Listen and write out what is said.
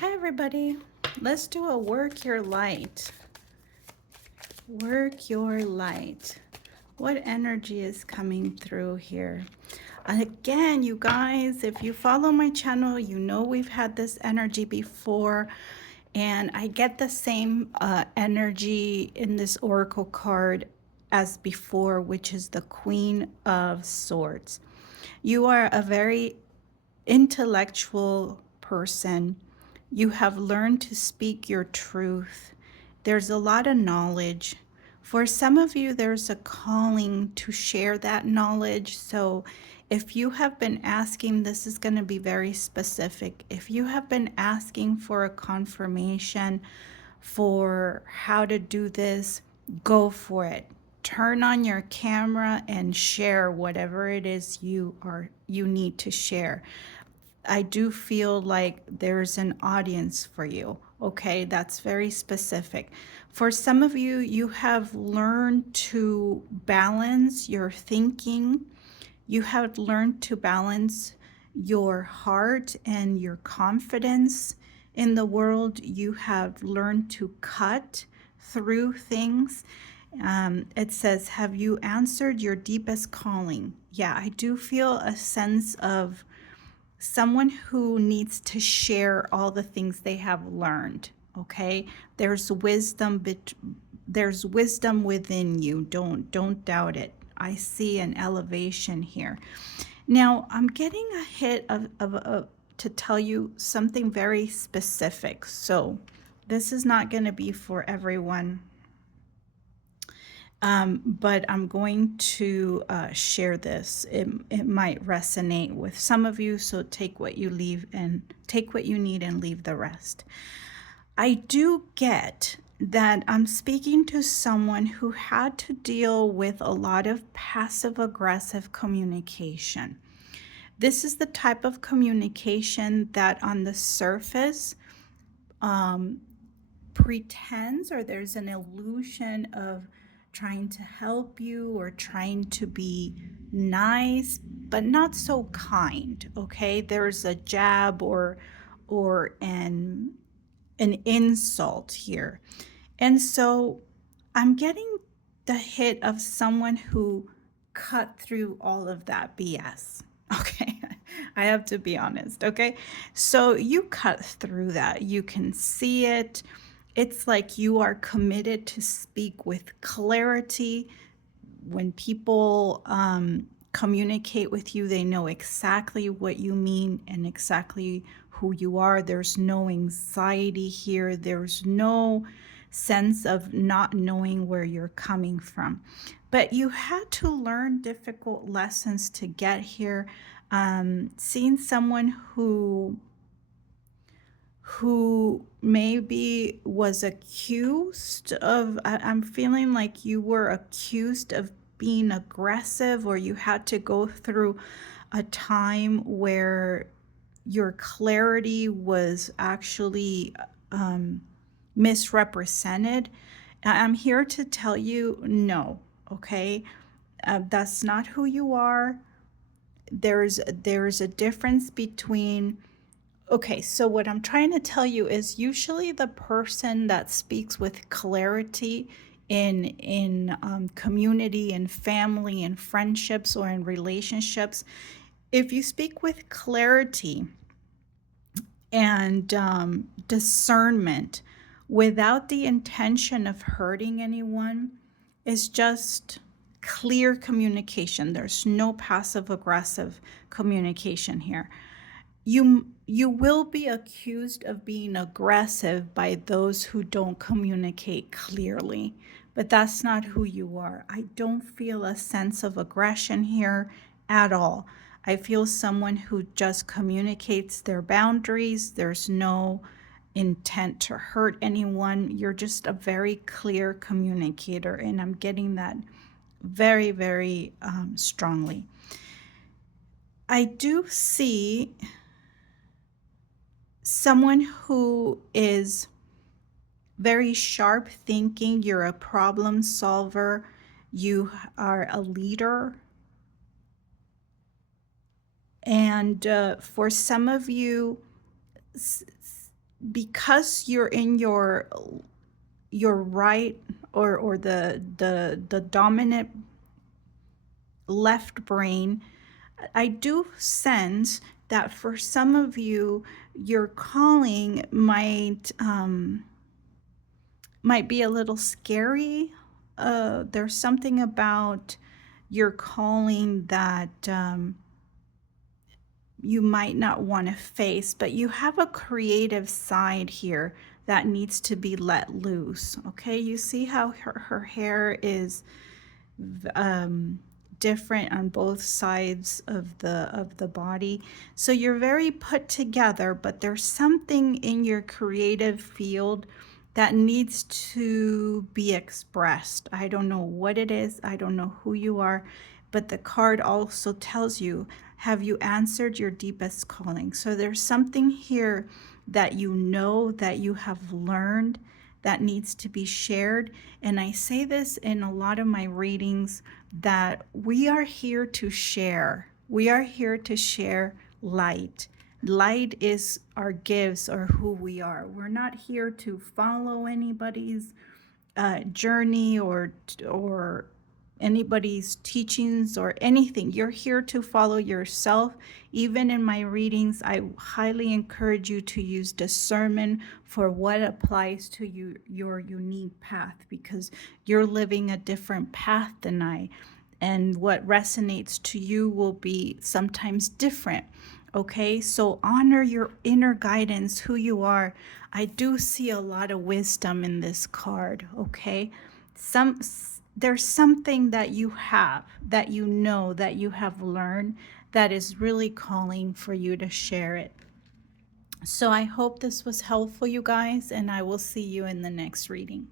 Hi, everybody. Let's do a work your light. Work your light. What energy is coming through here? Again, you guys, if you follow my channel, you know we've had this energy before, and I get the same energy in this oracle card as before, which is the Queen of Swords. You are a very intellectual person. You have learned to speak your truth. There's a lot of knowledge. For some of you, there's a calling to share that knowledge. So if you have been asking, this is going to be very specific. If you have been asking for a confirmation for how to do this, go for it. Turn on your camera and share whatever it is you need to share. I do feel like there's an audience for you. Okay, that's very specific. For some of you, you have learned to balance your thinking. You have learned to balance your heart and your confidence in the world. You have learned to cut through things. It says, have you answered your deepest calling? Yeah, I do feel a sense of someone who needs to share all the things they have learned. Okay, there's wisdom, there's wisdom within you. Don't doubt it. I see an elevation here. Now I'm getting a hit of to tell you something very specific. So this is not going to be for everyone. But I'm going to share this. It might resonate with some of you, so take what you leave and take what you need and leave the rest. I do get that I'm speaking to someone who had to deal with a lot of passive aggressive communication. This is the type of communication that on the surface pretends, or there's an illusion of trying to help you or trying to be nice but not so kind. Okay, there's a jab or an insult here. And so I'm getting the hit of someone who cut through all of that BS. Okay, I have to be honest. Okay, so you cut through that, you can see it. It's like you are committed to speak with clarity. When people communicate with you, they know exactly what you mean and exactly who you are. There's no anxiety here. There's no sense of not knowing where you're coming from. But you had to learn difficult lessons to get here. Seeing someone who maybe was accused of, I'm feeling like you were accused of being aggressive, or you had to go through a time where your clarity was actually misrepresented. I'm here to tell you no, okay? That's not who you are. There's a difference between. Okay, so what I'm trying to tell you is usually the person that speaks with clarity in community and family and friendships or in relationships, if you speak with clarity and discernment without the intention of hurting anyone, is just clear communication. There's no passive aggressive communication here. You will be accused of being aggressive by those who don't communicate clearly, but that's not who you are. I don't feel a sense of aggression here at all. I feel someone who just communicates their boundaries. There's no intent to hurt anyone. You're just a very clear communicator, and I'm getting that very, very strongly. I do see someone who is very sharp thinking. You're a problem solver. You are a leader. And for some of you, because you're in your right, or the dominant left brain, I do sense that for some of you, your calling might be a little scary. There's something about your calling that you might not want to face, but you have a creative side here that needs to be let loose. Okay, you see how her hair is um, different on both sides of the body. So you're very put together, but there's something in your creative field that needs to be expressed. I don't know what it is. I don't know who you are, but the card also tells you, have you answered your deepest calling? So there's something here that you know, that you have learned, that needs to be shared. And I say this in a lot of my readings, that we are here to share. We are here to share light. Light is our gifts, or who we are. We're not here to follow anybody's journey, or anybody's teachings or anything. You're here to follow yourself. Even in my readings, I highly encourage you to use discernment for what applies to you, your unique path, because you're living a different path than I. And what resonates to you will be sometimes different. Okay, so honor your inner guidance, who you are. I do see a lot of wisdom in this card. Okay, there's something that you have, that you know, that you have learned, that is really calling for you to share it. So I hope this was helpful, you guys, and I will see you in the next reading.